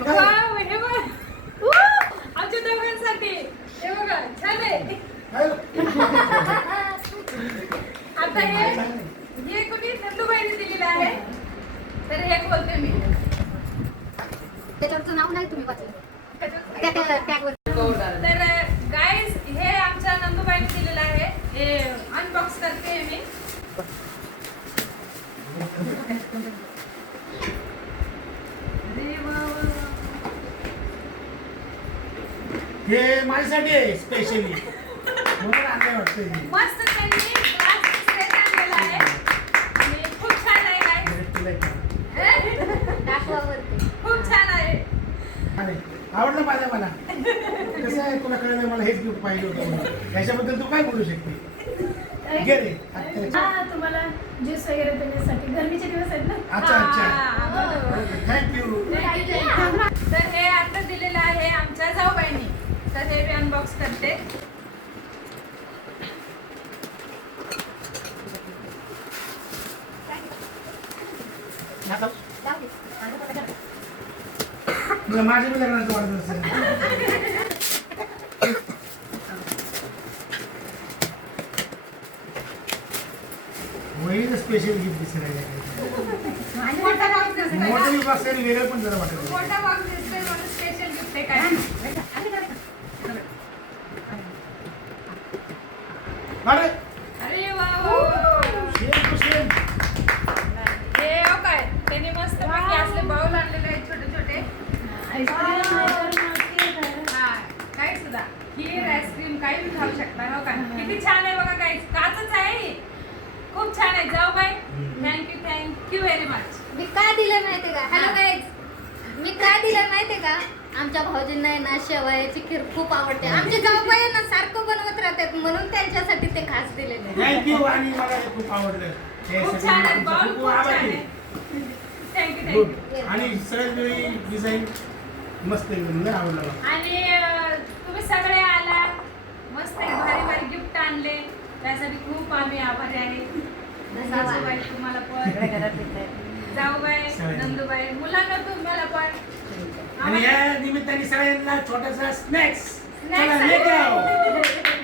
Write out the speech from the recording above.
Wow, हे बघ. आमच्या दोघांसाठी हे बघा छान आहे. आता हे कुणी नंदूबाईने दिलेलं आहे, तर हे बोलते मी. त्याच्यावरचं नाव नाही तुम्ही वाचलं. तर गाईज हे आमच्या नंदूबाईने दिलेलं आहे. हे अनबॉक्स करते मी. हे माझ्यासाठी आहे स्पेशली, म्हणून आणलं वाटतं. मस्त त्यांनी ग्लास सेट आणलेला आहे आणि खूप छान आहे गाईज. दाखवावरती खूप छान आहे. आवडलं माझ्या मला. कसं आहे तुला कळलं, मला हेच गिफ्ट पाहिजे होतं. याच्याबद्दल तू काय बोलू शकते? घे रे. हा, तुम्हाला ज्यूस वगैरे पिण्यासाठी गरमीचे दिवस आहेत ना. अच्छा अच्छा, थँक्यू. तर हे आता दिलेलं आहे आमच्या जाऊबाईंनी. तर हे मी अनबॉक्स करते. माझ्या बी लग्नाचं वाढत असेल. वहिनीचं स्पेशल गिफ्ट दिसत मोठा बॉक्स दिसतोय मोठं का? बी बॉक्स आणि वेगळं पण जरा वाटत. मोठा बॉक्स दिसतोय म्हणून स्पेशल गिफ्ट आहे काय? अरे अरे वा वा. Same to same. हे हो काय त्यांनी मस्त पैकी असले बाउल आणलेले आहेत छोटे छोटे. हा काय सुद्धा खीर आईस्क्रीम काही बी खाऊ शकता. हो का किती छान आहे बघा. काही काचच आहे. खूप छान आहे. जाऊ बाई, थँक्यू व्हेरी मच. मी काय दिलं माहितीये का? हॅलो गाईज, मी काय दिलं माहितीये का? आमच्या भाऊजींना आहे ना शेवयाची खीर खूप आवडते. आमचे जाऊबाई ना सारखं बनवत राहतात, म्हणून त्यांच्यासाठी ते खास दिलेले. थँक्यू. आणि मला हे खूप आवडलं. हे खूप सगळं छान आहे. तुमचं बाउल खूप खूप छान आवडले. आहे. गुड. थँक्यू. आणि सगळी डिझाईन मस्त आहे, लय आवडलं मला. आणि तुम्ही सगळे आला, मस्त एक भारी भारी गिफ्ट आणले, त्यासाठी खूप आम्ही आभारी आहे. सासूबाई तुम्हाला पण, जाऊबाई, नंदूबाई, मुलांना तुम्हाला पण. आणि या निमित्ताने सगळ्यांना छोटासा स्नॅक्स Snacks आहे.